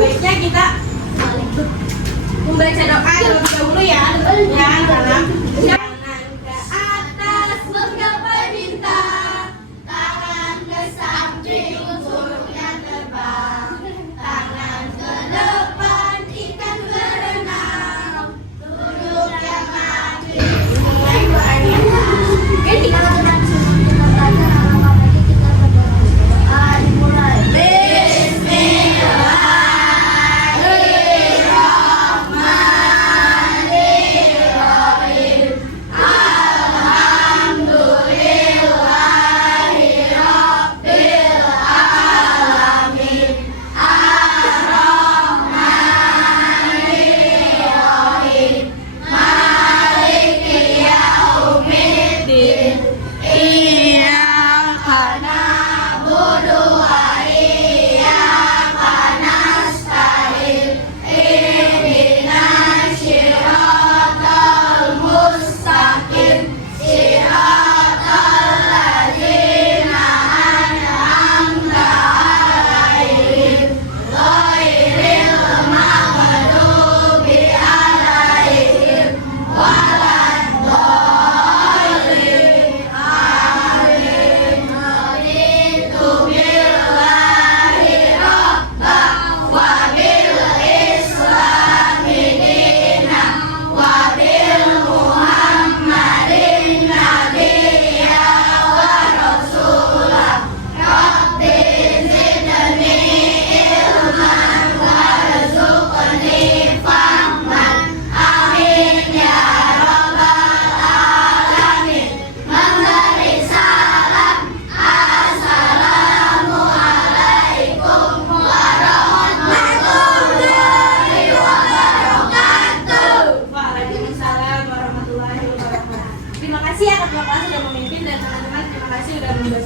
baiknya kita membaca doa terlebih dahulu ya, ya anak-anak. Tangan ke atas menggapai bintang, tangan ke samping burungnya terbang, tangan ke depan ikan berenang, duduk yang mati. Mulai doanya. Oke, kita membaca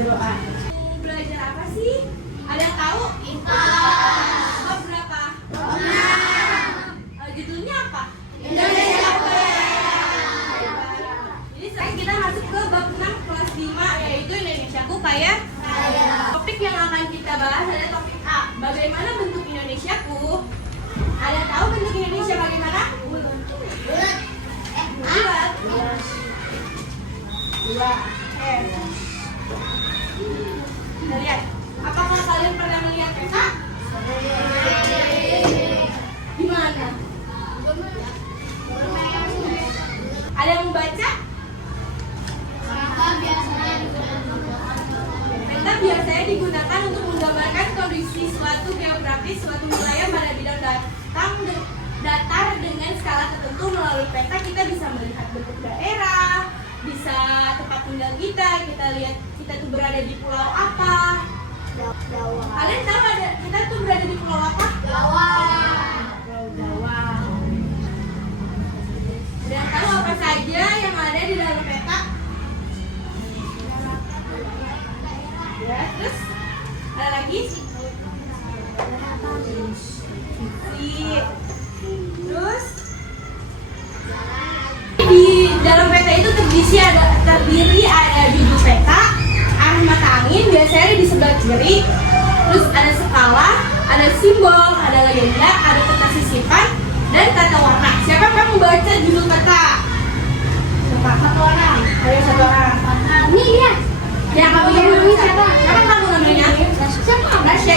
doa. Belajar apa sih? Ada yang tahu? Bab berapa? Judulnya apa? Indonesia Kaya. Jadi sekarang kita masuk ke bab 6 kelas 5 yaitu Indonesiaku Kaya. Topik yang akan kita bahas adalah topik A. Bagaimana bentuk Indonesiaku? Ada yang tahu bentuk Indonesia bagaimana? Bulat. Dua. Kita lihat. Apakah kalian pernah melihat peta? Di mana? Ada yang membaca? Peta biasanya digunakan untuk menggambarkan kondisi suatu geografis suatu wilayah pada bidang datar dengan skala tertentu. Melalui peta kita bisa melihat bentuk daerah, bisa tempat tinggal kita lihat kita tuh berada di pulau apa. Jawa. Kalian tahu kita tuh berada di pulau apa? Jawa. Pulau Jawa. Dan tahu apa saja yang ada di dalam peta? Ya, terus ada lagi? Terus di dalam peta itu terdiri ada judul peta, arah mata angin biasanya di sebelah kiri, terus ada skala, ada simbol, ada legenda, ada peta sisipan, dan tata warna. Siapa yang membaca judul peta? Satu orang. Ayo satu orang. Ini dia. Ya kamu yang namanya siapa? Siapa kamu namanya? Siapa? Rasya.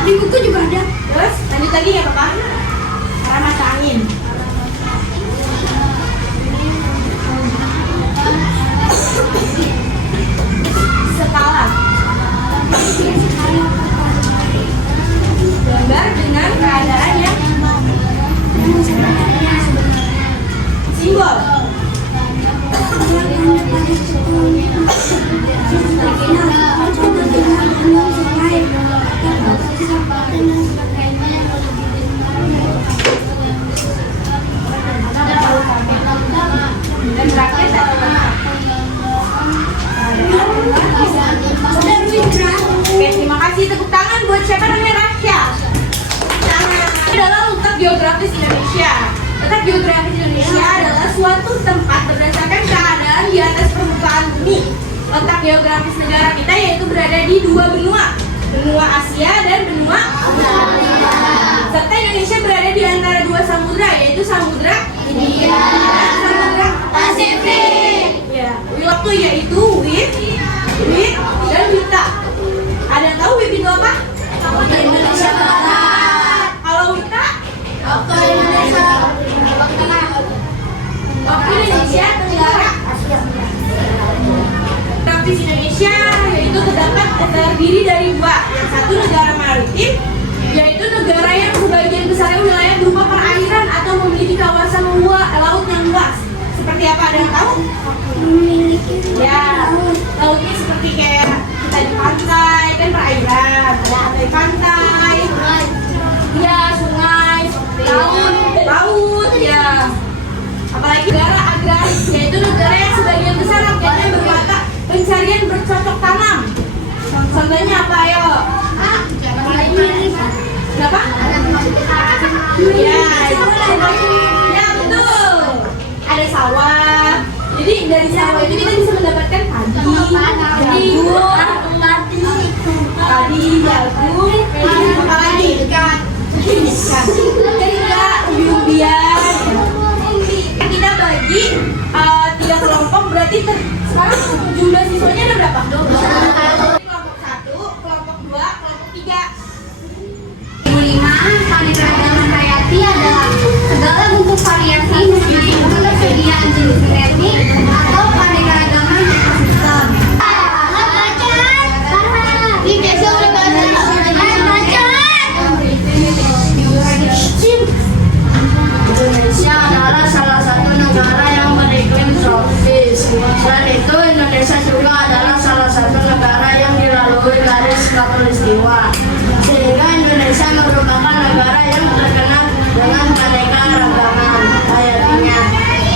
Di buku juga ada. Terus lanjut lagi ya Bapak. Arah mata angin. Skala. Gambar dengan keadaan yang simbol. Dan terakhir oke, geografis negara kita yaitu berada di dua benua, benua Asia dan benua Australia. Serta Indonesia berada di antara dua samudra, yaitu samudra Hindia dan samudra Pasifik. Ya, waktu yaitu WIB, dan WITA. Ada yang tahu WIB itu apa? Waktu Indonesia Barat. Kalau WITA? Waktu Indonesia Tengah. Waktu Indonesia Tenggara. Provinsi Indonesia yaitu terdiri dari dua. Yang satu negara maritim, yaitu negara yang sebagian besar wilayah berupa perairan atau memiliki kawasan laut yang luas. Seperti apa, ada yang tahu? Ya, lautnya seperti kayak kita di pantai, kan perairan, ada pantai, ya sungai, laut, ya. Apalagi negara agraris, yaitu negara yang sebagian besar rakyatnya bermata pencarian bercocok tanam. Contohnya apa, ayo? Kenapa? Ya betul. Ada sawah. Jadi dari sawah itu kita bisa mendapatkan padi, jagung, apa lagi? Ikan, umbi-umbian. Kita bagi 3 kelompok, berarti sekarang jumlah siswanya ada berapa? 12. Kelompok 1, kelompok 2, kelompok 3. 5. Keanekaragaman hayati adalah segala bentuk variasi mengenai ketersediaan jenis genetik atau keanekaragaman ekosistem. Indonesia adalah salah satu negara yang beriklim tropis. Selain itu, Indonesia juga adalah salah satu negara yang dilalui garis khatulistiwa. Sehingga Indonesia merupakan negara yang terkenal dengan keanekaragaman hayatinya.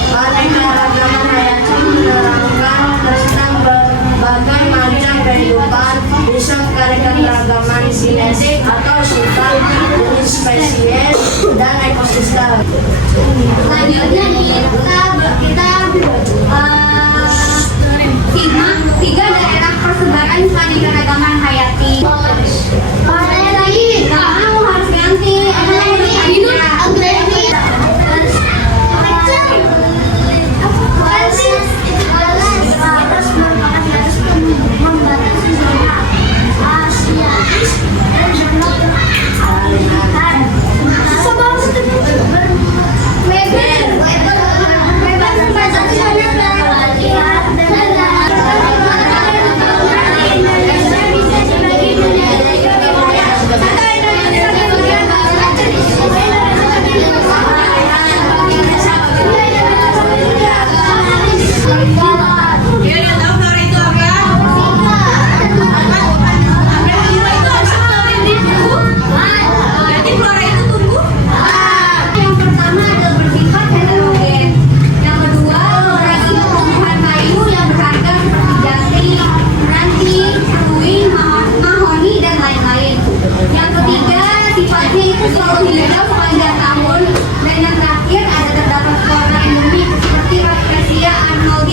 Keanekaragaman hayati menerangkan tentang berbagai macam kehidupan, bisa keanekaragaman genetik atau sifat jenis spesies dan ekosistem. Selanjutnya nih, kita simak 3 daerah persebaran keanekaragaman hayati. Ada lagi, kamu harus ganti. Ada lagi,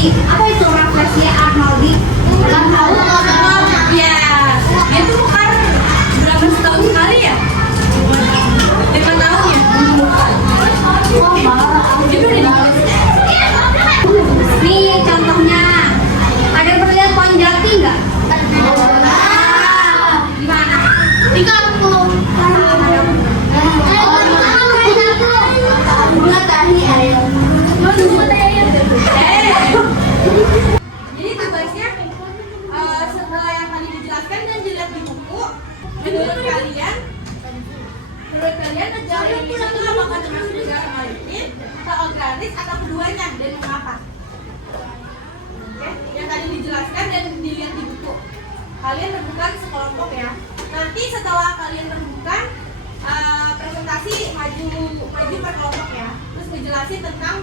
apa itu Rafflesia arnoldi? Nggak tahu. Ya, dia tuh bukan berapa setahun sekali ya? 5 tahun ya? Itu Nih contohnya, ada perlihat pohon jati nggak? Di mana? di kampung. Jadi tugasnya setelah yang tadi dijelaskan dan dilihat di buku, menurut kalian negara Indonesia itu apakah termasuk negara maritim atau agraris atau keduanya dan mengapa? Oke, yang tadi dijelaskan dan dilihat di buku. Kalian rembukan sekelompok ya. Nanti setelah kalian rembukan presentasi maju per kelompok ya. Terus ngejelasin tentang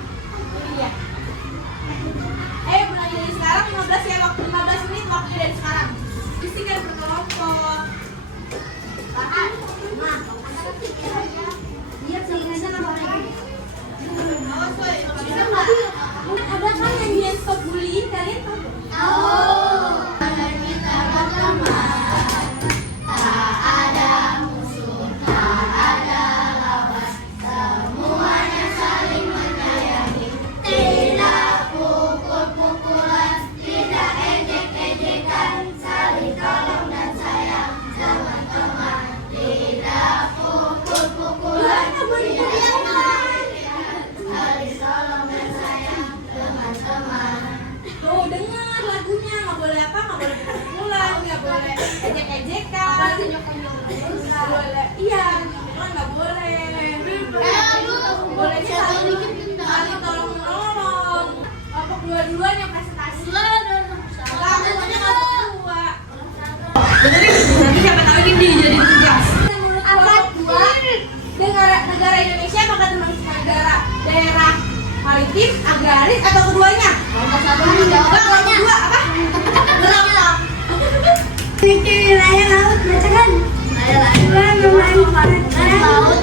ini ya. Mulai dari sekarang 15 ya, waktu 15 menit waktu dari sekarang. Diskusikan per kelompok. Tahan. Nah, Iya, sebenarnya namanya. awas woy, bisa nggak? Ada kan yang stop bullying, kalian tahu? Oh. Benerin, nanti siapa tahu ini jadi tugas. Menurut Apa kelompok 2, negara Indonesia apakah termasuk negara daerah maritim, agraris atau keduanya? Kelompok 1 menjawab Kelompok 2 apa? Berapa? memiliki wilayah laut berdasarkan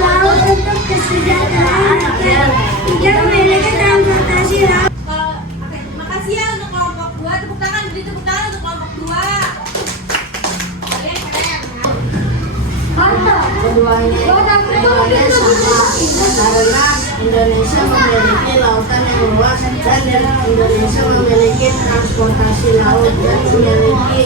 laut untuk kesejahteraan rakyat. Tidak memiliki transportasi laut. Oke, makasih ya untuk kelompok 2. Tepuk tangan, beri tepuk tangan untuk kelompok 2. Kalian keren. Keduanya sama karena Indonesia memiliki lautan yang luas dan Indonesia memiliki transportasi laut dan memiliki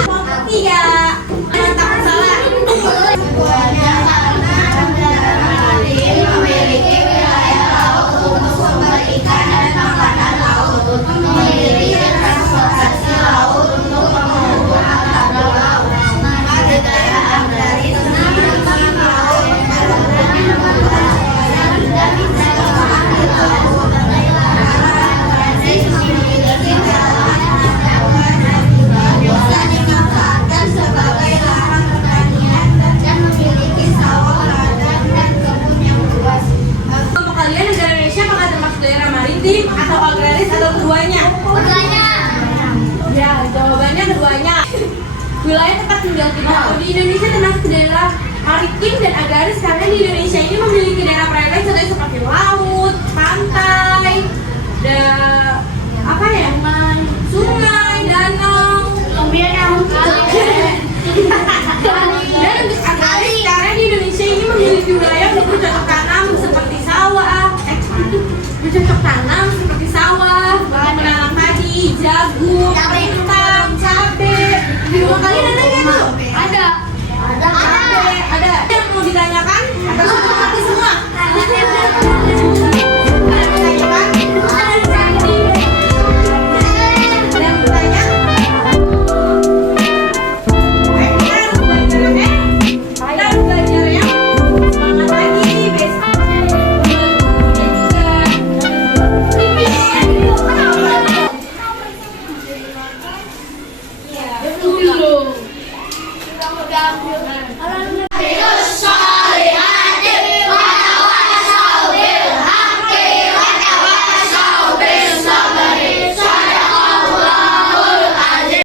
Kelompok 3. Jangan takut salah. Memiliki wilayah laut untuk sumber ikan dan makanan laut, memiliki transportasi laut untuk penghubung antar pulau, negara agraris, memiliki laut dan investasi laut, negara agraris memiliki bisa dimanfaatkan sebagai lahan pertanian dan memiliki sawah ladang dan kebun yang luas. Kelompok kalian negara Indonesia apakah termasuk daerah maritim atau agraris atau keduanya? Keduanya. Ya, jawabannya keduanya. Wilayah tempat tinggal kita di Indonesia termasuk daerah maritim dan agraris karena di Indonesia ini memiliki daerah perairan contohnya seperti laut, pantai, apa ya? Sungai, danau. Dan untuk agraris karena di Indonesia ini memiliki wilayah untuk bercocok tanam seperti bahan menanam padi, jagung, kentang, cabai. Di rumah kalian ada nggak tuh? Ada. Ada. Yang mau ditanyakan? Atau sudah mati semua? Halo